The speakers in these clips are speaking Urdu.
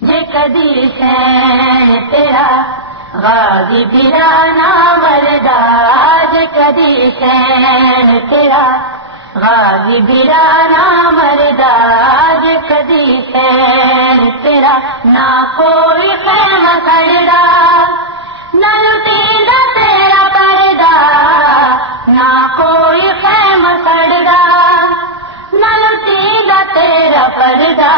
جے کدی سین تیرا غازی پیرانا مردا جے کدی سین تیرا غازی پیرانا مردا جے کدی سین تیرا نہ کوئی خیمہ کھڑا نہ لٹیندا تیرا پردہ نہ کوئی خیمہ کھڑا نہ لٹیندا تیرا پردہ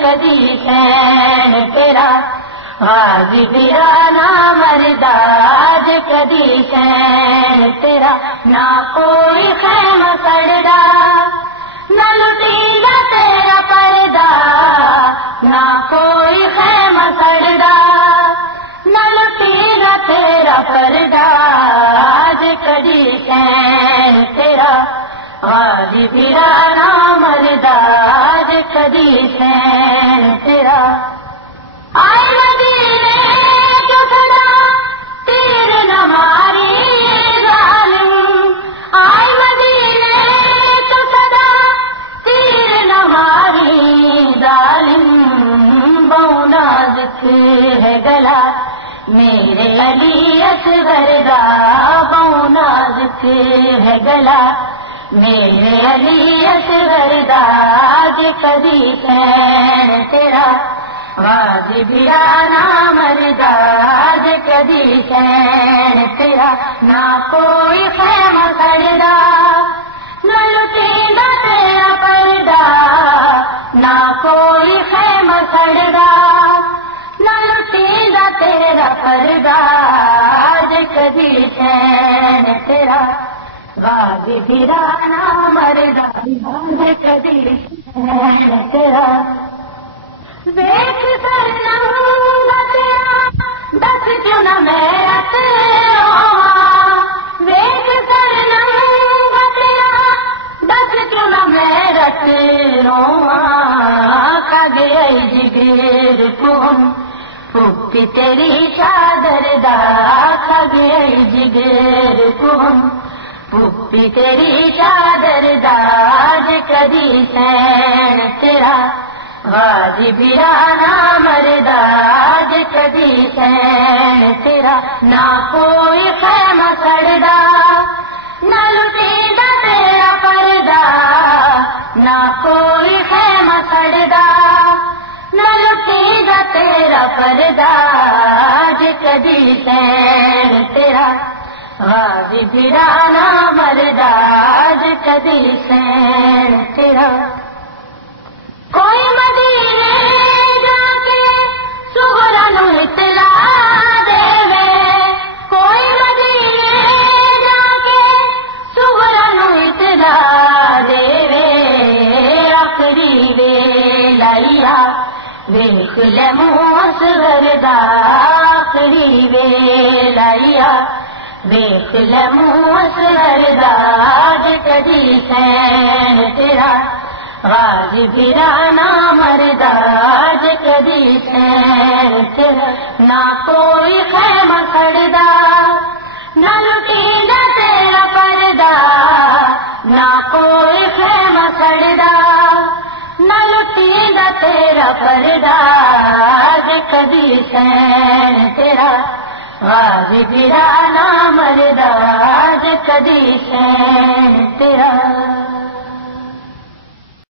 کدی سین تیرا غازی پیرانا مردا جے کدی سین تیرا نہ کوئی خیمہ کھڑا نہ لٹیندا تیرا پردہ نہ کوئی خیمہ کھڑا نہ لٹیندا تیرا پردہ جے کدی سین تیرا غازی پیرانا مردا جے کدی سین تیرا آئے مدینے جو صدا تیر نہ ماری ظالم آئے مدینے جو صدا تیر نہ ماری ظالم بوناز ہے گلا میرے علی اصغر دا بوناز ہے گلا میرے علی اصغر دا جے کدی سین تیرا غازی پیرانا مردا جے کدی سین تیرا نہ کوئی خیمہ کھڑا نہ لٹیندا تیرا پردہ نہ کوئی خیمہ کھڑا نہ لٹیندا تیرا پردہ جے کدی سین تیرا غازی پیرانا مردا جے کدی سین تیرا دیکھ سرنم تیرا دس کیوں نہ میرا دیکھ سرنم تیرا دس کیوں نہ میرا کگے جگر کون پھوپی تیری چادر دا کگے جگر کون پھوپی تیری چادر دا جے کدی سین تیرا غازی پیرانا مردا جے کدی سین تیرا نہ کوئی خیمہ کھڑا نہ لٹیندا تیرا پردہ نہ کوئی خیمہ کھڑا نہ لٹیندا تیرا پردہ جے کدی سین تیرا غازی پیرانا مردا جے کدی سین تیرا کوئی مدینے جا کے سغرا نو اطلاع دے کوئی مدینے جا کے سغرا نو اطلاع دے آخری ویلیا ویکھ لے منہ اصغر دا آخری ویلیا ویکھ لے منہ اصغر دا جے کدی سین تیرا غازی پیرانا مردا جے کدی سین تیرا نہ کوئی خیمہ کھڑا نہ لٹیندا تیرا پردہ نہ کوئی خیمہ کھڑا نہ لٹیندا تیرا پردہ جے کدی سین تیرا غازی پیرانا مردا جے کدی سین تیرا